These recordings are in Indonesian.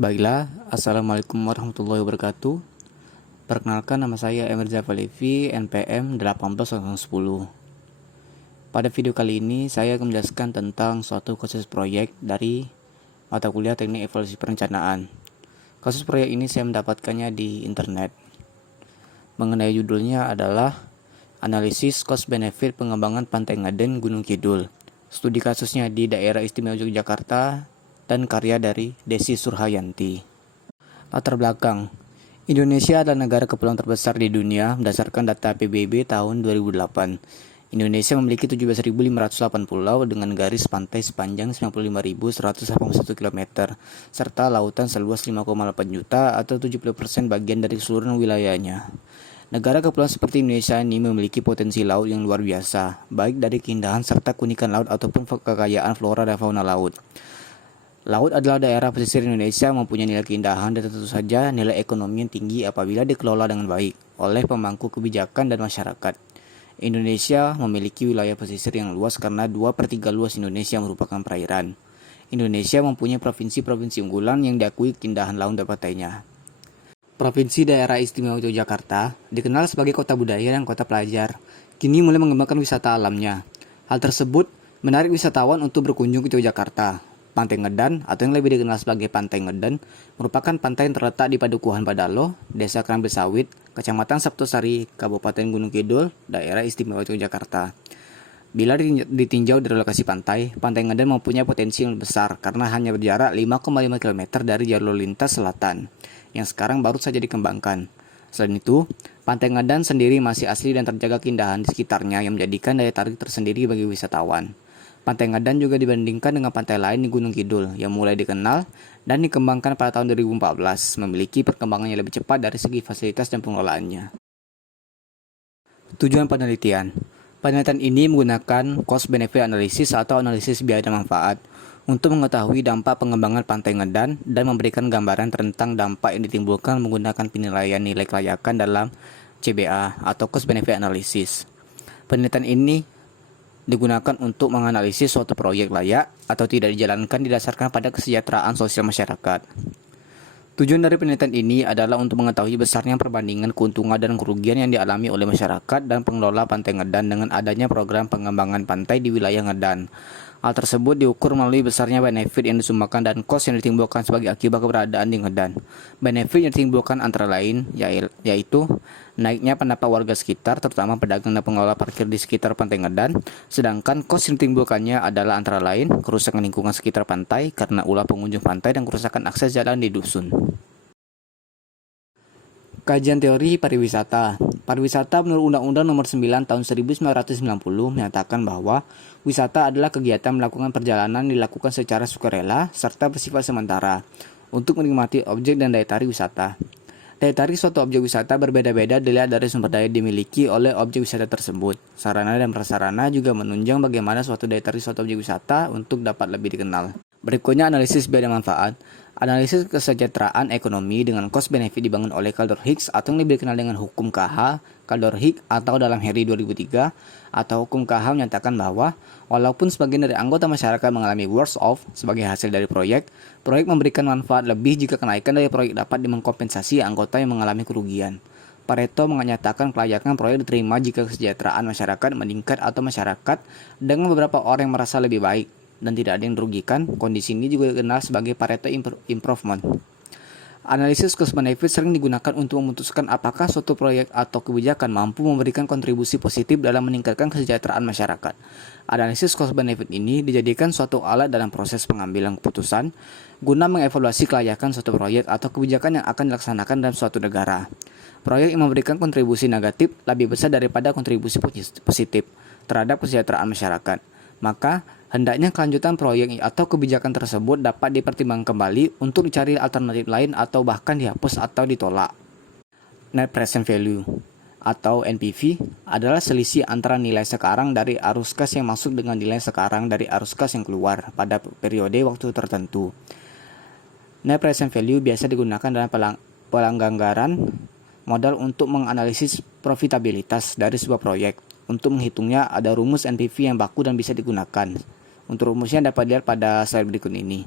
Baiklah, Assalamualaikum warahmatullahi wabarakatuh. Perkenalkan, nama saya Emir Zafalevi, NPM 18010. Pada video kali ini, saya akan menjelaskan tentang suatu kasus proyek dari mata kuliah Teknik Evaluasi Perencanaan. Kasus proyek ini saya mendapatkannya di internet. Mengenai judulnya adalah Analisis Cost Benefit Pengembangan Pantai Ngaden Gunung Kidul. Studi kasusnya di Daerah Istimewa Yogyakarta dan karya dari Desi Surhayanti. Latar belakang, Indonesia adalah negara kepulauan terbesar di dunia berdasarkan data PBB tahun 2008. Indonesia memiliki 17.508 pulau dengan garis pantai sepanjang 95.181 km serta lautan seluas 5,8 juta atau 70% bagian dari keseluruhan wilayahnya. Negara kepulauan seperti Indonesia ini memiliki potensi laut yang luar biasa, baik dari keindahan serta keunikan laut ataupun kekayaan flora dan fauna laut. Laut adalah daerah pesisir Indonesia mempunyai nilai keindahan dan tentu saja nilai ekonomi yang tinggi apabila dikelola dengan baik oleh pemangku kebijakan dan masyarakat. Indonesia memiliki wilayah pesisir yang luas karena 2/3 luas Indonesia merupakan perairan. Indonesia mempunyai provinsi-provinsi unggulan yang diakui keindahan laut dan pantainya. Provinsi Daerah Istimewa Yogyakarta dikenal sebagai kota budaya dan kota pelajar. Kini mulai mengembangkan wisata alamnya. Hal tersebut menarik wisatawan untuk berkunjung ke Yogyakarta. Pantai Ngedan atau yang lebih dikenal sebagai Pantai Ngedan merupakan pantai yang terletak di Padukuhan Padalo, Desa Kerambil Sawit, Kecamatan Sabtosari, Kabupaten Gunung Kidul, Daerah Istimewa Yogyakarta. Bila ditinjau dari lokasi pantai, Pantai Ngedan mempunyai potensi yang besar karena hanya berjarak 5,5 km dari jalur lintas selatan, yang sekarang baru saja dikembangkan. Selain itu, Pantai Ngedan sendiri masih asli dan terjaga keindahan di sekitarnya yang menjadikan daya tarik tersendiri bagi wisatawan. Pantai Ngadan juga dibandingkan dengan pantai lain di Gunung Kidul yang mulai dikenal dan dikembangkan pada tahun 2014, memiliki perkembangan yang lebih cepat dari segi fasilitas dan pengelolaannya. Tujuan penelitian. Penelitian ini menggunakan cost benefit analysis atau analisis biaya dan manfaat untuk mengetahui dampak pengembangan Pantai Ngadan dan memberikan gambaran tentang dampak yang ditimbulkan menggunakan penilaian nilai kelayakan dalam CBA atau cost benefit analysis. Penelitian ini digunakan untuk menganalisis suatu proyek layak atau tidak dijalankan didasarkan pada kesejahteraan sosial masyarakat. Tujuan dari penelitian ini adalah untuk mengetahui besarnya perbandingan keuntungan dan kerugian yang dialami oleh masyarakat dan pengelola Pantai Ngadan dengan adanya program pengembangan pantai di wilayah Ngadan. Hal tersebut diukur melalui besarnya benefit yang disumbangkan dan cost yang ditimbulkan sebagai akibat keberadaan di Ngadan. Benefit yang ditimbulkan antara lain yaitu naiknya pendapatan warga sekitar, terutama pedagang dan pengelola parkir di sekitar Pantai Ngadan. Sedangkan cost yang ditimbulkannya adalah antara lain kerusakan lingkungan sekitar pantai karena ulah pengunjung pantai dan kerusakan akses jalan di dusun. Kajian teori pariwisata. Pariwisata menurut Undang-Undang Nomor 9 Tahun 1990 menyatakan bahwa wisata adalah kegiatan melakukan perjalanan dilakukan secara sukarela serta bersifat sementara untuk menikmati objek dan daya tarik wisata. Daya tarik suatu objek wisata berbeda-beda dilihat dari sumber daya dimiliki oleh objek wisata tersebut. Sarana dan prasarana juga menunjang bagaimana suatu daya tarik suatu objek wisata untuk dapat lebih dikenal. Berikutnya analisis biaya dan manfaat. Analisis kesejahteraan ekonomi dengan cost benefit dibangun oleh Kaldor-Hicks atau yang lebih dikenal dengan hukum KH, Kaldor-Hicks atau dalam Heri 2003 atau hukum KH menyatakan bahwa walaupun sebagian dari anggota masyarakat mengalami worse off sebagai hasil dari proyek memberikan manfaat lebih jika kenaikan dari proyek dapat mengkompensasi anggota yang mengalami kerugian. Pareto menyatakan kelayakan proyek diterima jika kesejahteraan masyarakat meningkat atau masyarakat dengan beberapa orang yang merasa lebih baik dan tidak ada yang dirugikan. Kondisi ini juga dikenal sebagai Pareto Improvement. Analisis cost benefit sering digunakan untuk memutuskan apakah suatu proyek atau kebijakan mampu memberikan kontribusi positif dalam meningkatkan kesejahteraan masyarakat. Analisis cost benefit ini dijadikan suatu alat dalam proses pengambilan keputusan guna mengevaluasi kelayakan suatu proyek atau kebijakan yang akan dilaksanakan dalam suatu negara. Proyek yang memberikan kontribusi negatif lebih besar daripada kontribusi positif terhadap kesejahteraan masyarakat, maka hendaknya kelanjutan proyek atau kebijakan tersebut dapat dipertimbangkan kembali untuk dicari alternatif lain atau bahkan dihapus atau ditolak. Net Present Value atau NPV adalah selisih antara nilai sekarang dari arus kas yang masuk dengan nilai sekarang dari arus kas yang keluar pada periode waktu tertentu. Net Present Value biasa digunakan dalam pelanggaran modal untuk menganalisis profitabilitas dari sebuah proyek. Untuk menghitungnya ada rumus NPV yang baku dan bisa digunakan. Untuk rumusnya dapat dilihat pada slide berikut ini,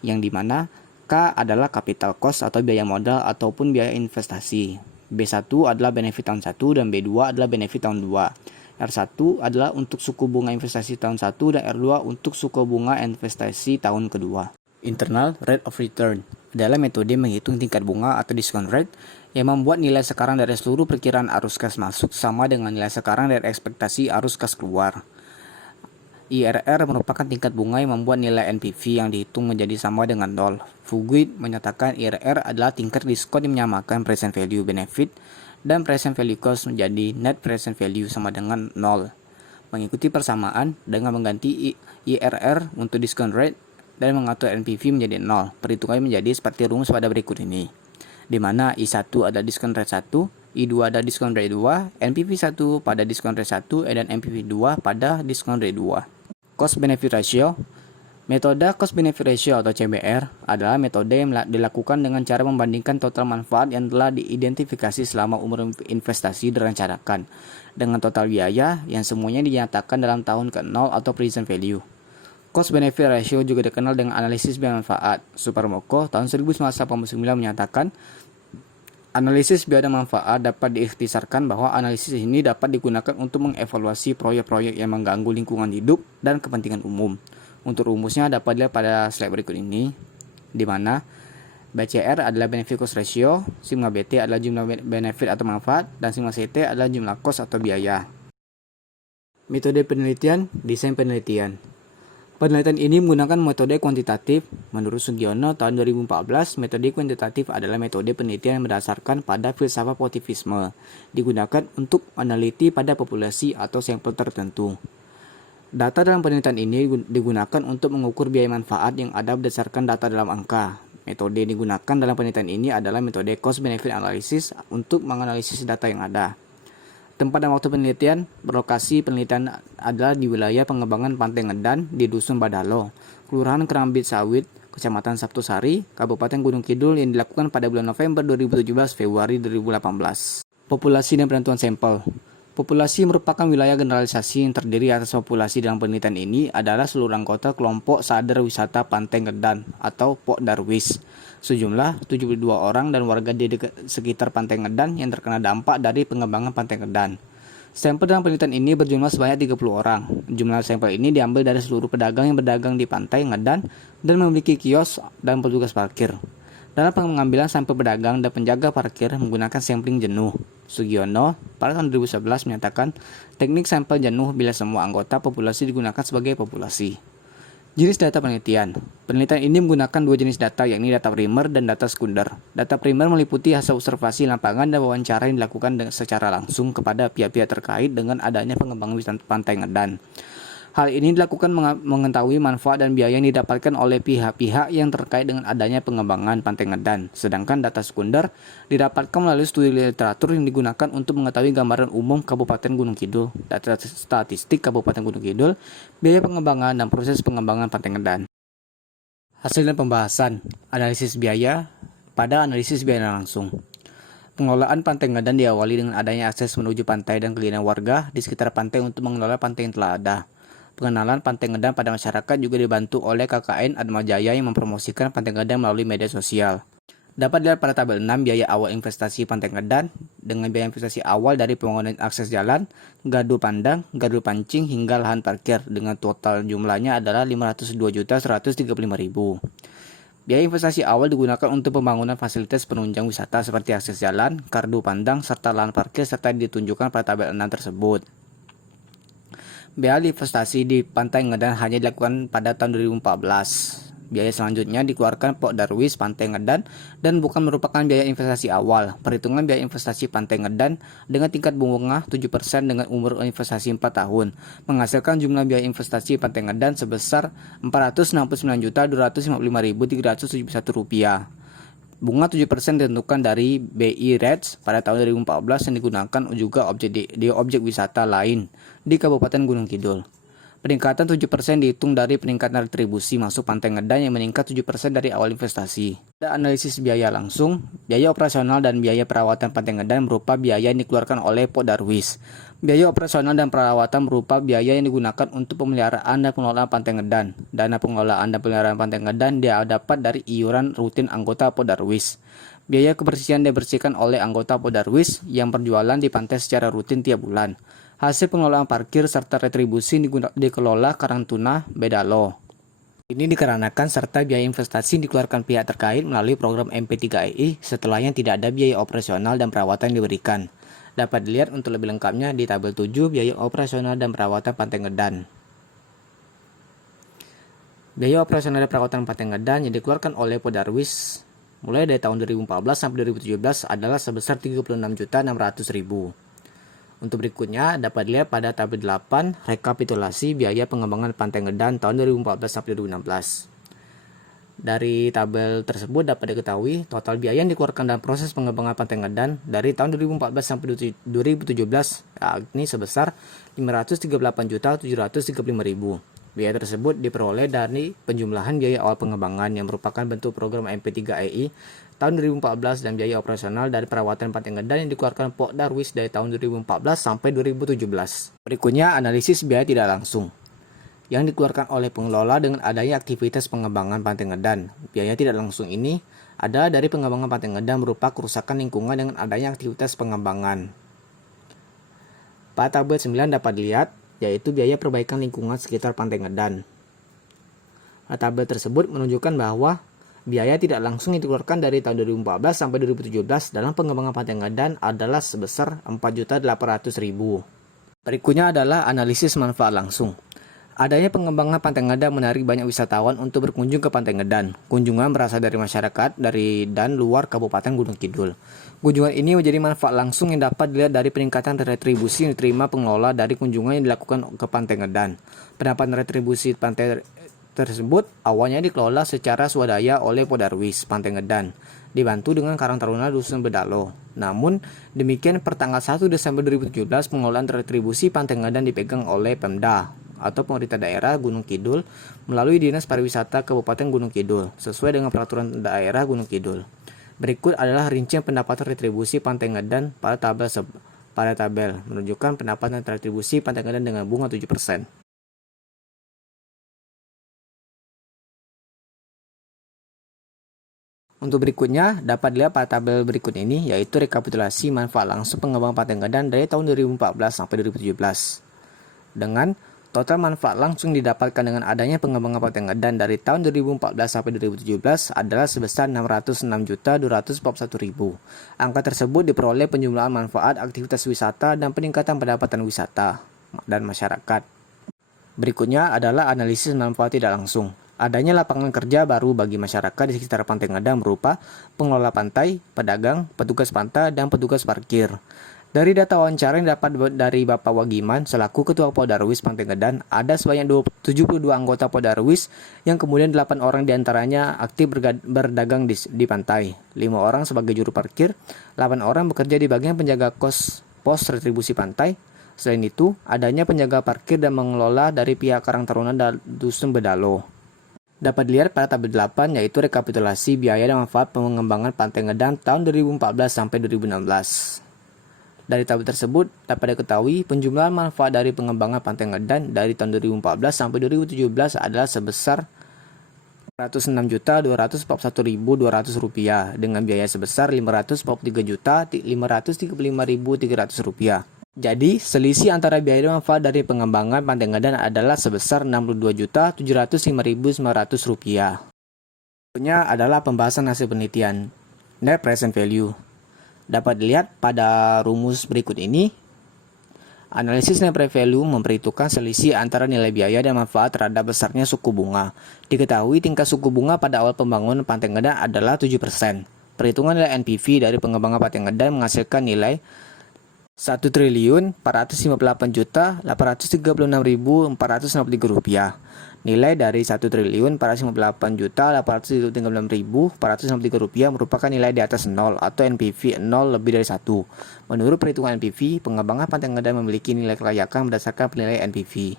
yang dimana K adalah capital cost atau biaya modal ataupun biaya investasi. B1 adalah benefit tahun 1 dan B2 adalah benefit tahun 2. R1 adalah untuk suku bunga investasi tahun 1 dan R2 untuk suku bunga investasi tahun kedua. Internal rate of return adalah metode menghitung tingkat bunga atau discount rate yang membuat nilai sekarang dari seluruh perkiraan arus kas masuk sama dengan nilai sekarang dari ekspektasi arus kas keluar. IRR merupakan tingkat bunga yang membuat nilai NPV yang dihitung menjadi sama dengan 0. Fugit menyatakan IRR adalah tingkat diskon yang menyamakan present value benefit dan present value cost menjadi net present value sama dengan 0. Mengikuti persamaan dengan mengganti IRR untuk discount rate dan mengatur NPV menjadi 0. Perhitungannya menjadi seperti rumus pada berikut ini, di mana I1 adalah discount rate 1, I2 adalah discount rate 2, NPV 1 pada discount rate 1, dan NPV 2 pada discount rate 2. Cost Benefit Ratio. Metode Cost Benefit Ratio atau CBR adalah metode yang dilakukan dengan cara membandingkan total manfaat yang telah diidentifikasi selama umur investasi direncanakan dengan total biaya yang semuanya dinyatakan dalam tahun ke-0 atau present value. Cost Benefit Ratio juga dikenal dengan analisis biaya manfaat. Supermoko tahun 1989 menyatakan analisis biaya dan manfaat dapat diikhtisarkan bahwa analisis ini dapat digunakan untuk mengevaluasi proyek-proyek yang mengganggu lingkungan hidup dan kepentingan umum. Untuk rumusnya dapat dilihat pada slide berikut ini, di mana BCR adalah benefit cost ratio, sigma BT adalah jumlah benefit atau manfaat, dan sigma CT adalah jumlah cost atau biaya. Metode penelitian, desain penelitian. Penelitian ini menggunakan metode kuantitatif. Menurut Sugiono tahun 2014, metode kuantitatif adalah metode penelitian yang berdasarkan pada filsafat positivisme, digunakan untuk meneliti pada populasi atau sampel tertentu. Data dalam penelitian ini digunakan untuk mengukur biaya manfaat yang ada berdasarkan data dalam angka. Metode yang digunakan dalam penelitian ini adalah metode cost benefit analysis untuk menganalisis data yang ada. Tempat dan waktu penelitian. Berlokasi penelitian adalah di wilayah pengembangan Pantai Ngedan di Dusun Badalo, Kelurahan Kerambit Sawit, Kecamatan Sabtosari, Kabupaten Gunung Kidul yang dilakukan pada bulan November 2017 Februari 2018. Populasi dan penentuan sampel. Populasi merupakan wilayah generalisasi yang terdiri atas populasi dalam penelitian ini adalah seluruh anggota kelompok sadar wisata Pantai Ngedan atau Pokdarwis. Sejumlah 72 orang dan warga di sekitar Pantai Ngedan yang terkena dampak dari pengembangan Pantai Ngedan. Sampel dalam penelitian ini berjumlah sebanyak 30 orang. Jumlah sampel ini diambil dari seluruh pedagang yang berdagang di Pantai Ngedan dan memiliki kios dan petugas parkir. Dalam pengambilan sampel pedagang dan penjaga parkir menggunakan sampling jenuh. Sugiono pada tahun 2011 menyatakan teknik sampel jenuh bila semua anggota populasi digunakan sebagai populasi. Jenis data penelitian. Penelitian ini menggunakan dua jenis data, yakni data primer dan data sekunder. Data primer meliputi hasil observasi lapangan dan wawancara yang dilakukan secara langsung kepada pihak-pihak terkait dengan adanya pengembangan wisata Pantai Ngedan. Hal ini dilakukan mengetahui manfaat dan biaya yang didapatkan oleh pihak-pihak yang terkait dengan adanya pengembangan Pantai Ngedan. Sedangkan data sekunder didapatkan melalui studi literatur yang digunakan untuk mengetahui gambaran umum Kabupaten Gunung Kidul, data statistik Kabupaten Gunung Kidul, biaya pengembangan dan proses pengembangan Pantai Ngedan. Hasil dan pembahasan. Analisis biaya. Pada analisis biaya langsung, pengelolaan Pantai Ngedan diawali dengan adanya akses menuju pantai dan keliling warga di sekitar pantai untuk mengelola pantai yang telah ada. Pengenalan Pantai Ngedan pada masyarakat juga dibantu oleh KKN Atmajaya yang mempromosikan Pantai Ngedan melalui media sosial. Dapat dilihat pada tabel 6 biaya awal investasi Pantai Ngedan dengan biaya investasi awal dari pembangunan akses jalan, gardu pandang, gardu pancing hingga lahan parkir dengan total jumlahnya adalah 502.135.000. Biaya investasi awal digunakan untuk pembangunan fasilitas penunjang wisata seperti akses jalan, gardu pandang, serta lahan parkir serta ditunjukkan pada tabel 6 tersebut. Biaya investasi di Pantai Ngedan hanya dilakukan pada tahun 2014. Biaya selanjutnya dikeluarkan Pokdarwis Pantai Ngedan dan bukan merupakan biaya investasi awal. Perhitungan biaya investasi Pantai Ngedan dengan tingkat bunga 7% dengan umur investasi 4 tahun menghasilkan jumlah biaya investasi Pantai Ngedan sebesar Rp469.255.371. Bunga 7% ditentukan dari BI Rates pada tahun 2014 yang digunakan juga di objek wisata lain di Kabupaten Gunung Kidul. Peningkatan 7% dihitung dari peningkatan retribusi masuk Pantai Ngedan yang meningkat 7% dari awal investasi. Ada analisis biaya langsung, biaya operasional dan biaya perawatan Pantai Ngedan berupa biaya yang dikeluarkan oleh Pokdarwis. Biaya operasional dan perawatan berupa biaya yang digunakan untuk pemeliharaan dan pengelolaan Pantai Ngedan. Dana pengelolaan dan pemeliharaan Pantai Ngedan dia dapat dari iuran rutin anggota Podarwis. Biaya kebersihan dibersihkan oleh anggota Podarwis yang berjualan di pantai secara rutin tiap bulan. Hasil pengelolaan parkir serta retribusi dikelola Karang Tuna Bedalo. Ini dikarenakan serta biaya investasi dikeluarkan pihak terkait melalui program MP3EI setelahnya tidak ada biaya operasional dan perawatan yang diberikan. Dapat dilihat untuk lebih lengkapnya di tabel 7 biaya operasional dan perawatan Pantai Ngedan. Biaya operasional dan perawatan Pantai Ngedan yang dikeluarkan oleh Podarwis mulai dari tahun 2014 sampai 2017 adalah sebesar 36.600.000. Untuk berikutnya dapat dilihat pada tabel 8 rekapitulasi biaya pengembangan Pantai Ngedan tahun 2014 sampai 2016. Dari tabel tersebut dapat diketahui total biaya yang dikeluarkan dalam proses pengembangan Pantai Ngedan dari tahun 2014 sampai 2017 yakni sebesar 538.735.000. Biaya tersebut diperoleh dari penjumlahan biaya awal pengembangan yang merupakan bentuk program MP3EI tahun 2014 dan biaya operasional dari perawatan Pantai Ngedan yang dikeluarkan Podarwis dari tahun 2014 sampai 2017. Berikutnya analisis biaya tidak langsung yang dikeluarkan oleh pengelola dengan adanya aktivitas pengembangan Pantai Ngedan. Biaya tidak langsung ini adalah dari pengembangan Pantai Ngedan berupa kerusakan lingkungan dengan adanya aktivitas pengembangan. Pada tabel 9 dapat dilihat yaitu biaya perbaikan lingkungan sekitar Pantai Ngedan. Tabel tersebut menunjukkan bahwa biaya tidak langsung yang dikeluarkan dari tahun 2014 sampai 2017 dalam pengembangan Pantai Ngedan adalah sebesar 4.800.000. Berikutnya adalah analisis manfaat langsung. Adanya pengembangan Pantai Ngedan menarik banyak wisatawan untuk berkunjung ke Pantai Ngedan. Kunjungan berasal dari masyarakat dari dan luar Kabupaten Gunung Kidul. Kunjungan ini menjadi manfaat langsung yang dapat dilihat dari peningkatan retribusi yang diterima pengelola dari kunjungan yang dilakukan ke Pantai Ngedan. Pendapatan retribusi pantai tersebut awalnya dikelola secara swadaya oleh Podarwis Pantai Ngedan, dibantu dengan Karang Taruna Dusun Bedalo. Namun demikian per tanggal 1 Desember 2017 pengelolaan retribusi Pantai Ngedan dipegang oleh Pemda atau pemerintah daerah Gunung Kidul melalui Dinas Pariwisata Kabupaten Gunung Kidul sesuai dengan peraturan daerah Gunung Kidul. Berikut adalah rincian pendapatan retribusi Pantai Ngedan pada tabel menunjukkan pendapatan retribusi Pantai Ngedan dengan bunga 7%. Untuk berikutnya dapat dilihat pada tabel berikut ini yaitu rekapitulasi manfaat langsung pengembangan Pantai Ngedan dari tahun 2014 sampai 2017. Dengan total manfaat langsung didapatkan dengan adanya pengembangan Pantai Ngedan dari tahun 2014 sampai 2017 adalah sebesar 606.241.000. Angka tersebut diperoleh penjumlahan manfaat aktivitas wisata dan peningkatan pendapatan wisata dan masyarakat. Berikutnya adalah analisis manfaat tidak langsung. Adanya lapangan kerja baru bagi masyarakat di sekitar Pantai Ngedan berupa pengelola pantai, pedagang, petugas pantai, dan petugas parkir. Dari data wawancara yang dapat dari Bapak Wagiman selaku Ketua Podarwis Pantai Ngedan, ada sebanyak 72 anggota Podarwis yang kemudian 8 orang diantaranya aktif berdagang di pantai, 5 orang sebagai juru parkir, 8 orang bekerja di bagian penjaga pos retribusi pantai. Selain itu, adanya penjaga parkir dan mengelola dari pihak Karang Taruna dan Dusun Bedalo. Dapat dilihat pada tabel 8 yaitu rekapitulasi biaya dan manfaat pengembangan Pantai Ngedan tahun 2014 sampai 2016. Dari tabel tersebut dapat diketahui penjumlahan manfaat dari pengembangan Pantai Ngedan dari tahun 2014 sampai 2017 adalah sebesar Rp106.241.200 dengan biaya sebesar Rp543.535.300. Jadi selisih antara biaya dan manfaat dari pengembangan Pantai Ngedan adalah sebesar Rp62.705.900. Berikutnya adalah pembahasan hasil penelitian Net Present Value. Dapat dilihat pada rumus berikut ini. Analisis net present value memperhitungkan selisih antara nilai biaya dan manfaat terhadap besarnya suku bunga. Diketahui tingkat suku bunga pada awal pembangunan Pantai Ngedan adalah 7%. Perhitungan nilai NPV dari pengembangan Pantai Ngedan menghasilkan nilai Rp1.456.463.463. Nilai dari Rp1.458.836.463 merupakan nilai di atas 0 atau NPV 0 lebih dari 1. Menurut perhitungan NPV, pengembangan Pantai Ngedan memiliki nilai kelayakan berdasarkan penilaian NPV.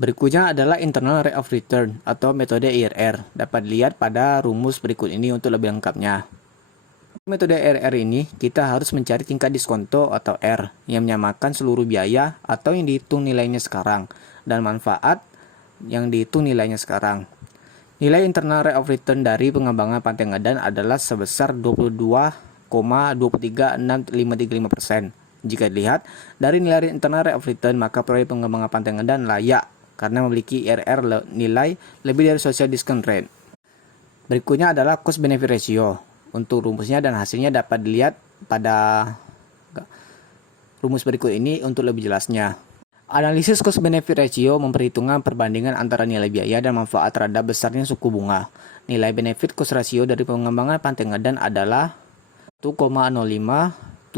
Berikutnya adalah Internal Rate of Return atau metode IRR. Dapat dilihat pada rumus berikut ini untuk lebih lengkapnya. Metode RR ini, kita harus mencari tingkat diskonto atau R yang menyamakan seluruh biaya atau yang dihitung nilainya sekarang dan manfaat yang dihitung nilainya sekarang. Nilai internal rate of return dari pengembangan Pantai Ngedan adalah sebesar 22,236535%. Jika dilihat dari nilai internal rate of return, maka proyek pengembangan Pantai Ngedan layak karena memiliki RR nilai lebih dari social discount rate. Berikutnya adalah cost benefit ratio. Untuk rumusnya dan hasilnya dapat dilihat pada rumus berikut ini untuk lebih jelasnya. Analisis cost benefit ratio memperhitungkan perbandingan antara nilai biaya dan manfaat terhadap besarnya suku bunga. Nilai benefit cost ratio dari pengembangan Pantai Ngedan adalah 1,057537.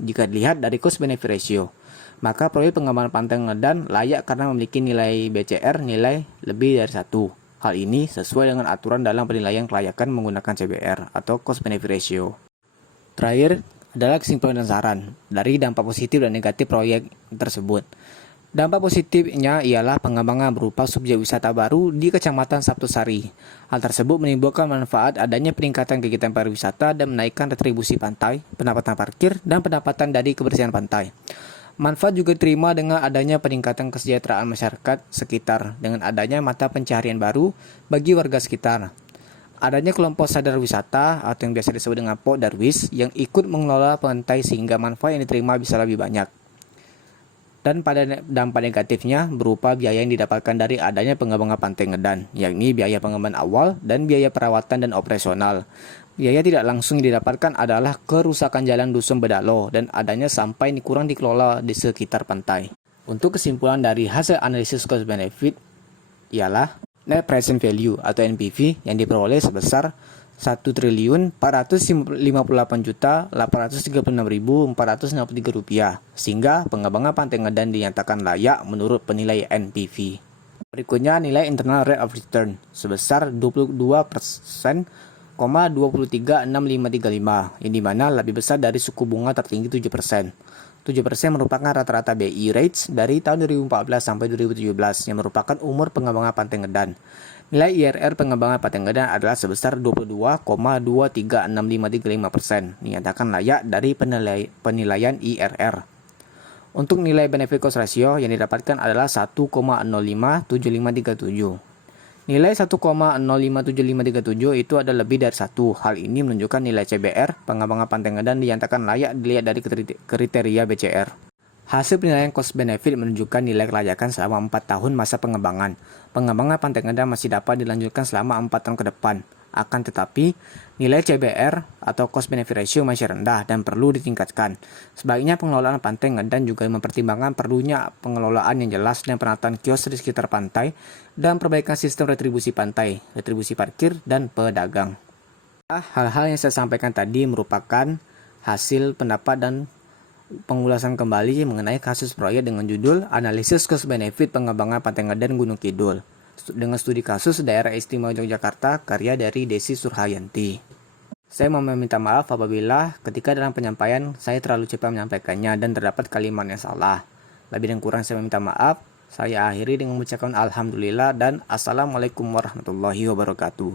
Jika dilihat dari cost benefit ratio, maka proyek pengembangan Pantai Ngedan layak karena memiliki nilai BCR nilai lebih dari 1. Hal ini sesuai dengan aturan dalam penilaian kelayakan menggunakan CBR atau cost benefit ratio. Terakhir adalah kesimpulan dan saran dari dampak positif dan negatif proyek tersebut. Dampak positifnya ialah pengembangan berupa subjek wisata baru di Kecamatan Sabtosari. Hal tersebut menimbulkan manfaat adanya peningkatan kegiatan pariwisata dan menaikkan retribusi pantai, pendapatan parkir, dan pendapatan dari kebersihan pantai. Manfaat juga diterima dengan adanya peningkatan kesejahteraan masyarakat sekitar dengan adanya mata pencaharian baru bagi warga sekitar. Adanya kelompok sadar wisata atau yang biasa disebut dengan Pokdarwis yang ikut mengelola pantai sehingga manfaat yang diterima bisa lebih banyak. Dan pada dampak negatifnya berupa biaya yang didapatkan dari adanya pengembangan Pantai Ngedan, yakni biaya pengembangan awal dan biaya perawatan dan operasional. Biaya tidak langsung yang didapatkan adalah kerusakan jalan Dusun Bedalo dan adanya sampah yang kurang dikelola di sekitar pantai. Untuk kesimpulan dari hasil analisis cost benefit ialah net present value atau NPV yang diperoleh sebesar 1.458.836.463 rupiah, sehingga pengembangan Pantai Ngedan dinyatakan layak menurut penilai NPV. Berikutnya nilai internal rate of return sebesar 22,236535, yang dimana lebih besar dari suku bunga tertinggi 7%. 7% merupakan rata-rata BI rates dari tahun 2014 sampai 2017 yang merupakan umur pengembangan Pantai Ngedan. Nilai IRR pengembangan Pantai Ngedan adalah sebesar 22,236535%, dinyatakan layak dari penilaian IRR. Untuk nilai benefit cost ratio yang didapatkan adalah 1,057537. Nilai 1,057537 itu ada lebih dari 1. Hal ini menunjukkan nilai CBR pengembangan Pantai Ngedan dinyatakan layak dilihat dari kriteria BCR. Hasil penilaian cost benefit menunjukkan nilai kelayakan selama 4 tahun masa pengembangan. Pengembangan Pantai Ngedan masih dapat dilanjutkan selama 4 tahun ke depan. Akan tetapi, nilai CBR atau cost benefit ratio masih rendah dan perlu ditingkatkan. Sebaiknya pengelolaan Pantai Ngedan juga mempertimbangkan perlunya pengelolaan yang jelas dan penataan kios di sekitar pantai dan perbaikan sistem retribusi pantai, retribusi parkir, dan pedagang. Hal-hal yang saya sampaikan tadi merupakan hasil pendapat dan pengulasan kembali mengenai kasus proyek dengan judul Analisis Cost Benefit Pengembangan Pantai Ngedan Gunung Kidul dengan studi kasus Daerah Istimewa Yogyakarta karya dari Desi Surhayanti. Saya mau meminta maaf apabila ketika dalam penyampaian saya terlalu cepat menyampaikannya dan terdapat kalimat yang salah. Lebih dan kurang saya meminta maaf. Saya akhiri dengan mengucapkan Alhamdulillah dan Assalamualaikum warahmatullahi wabarakatuh.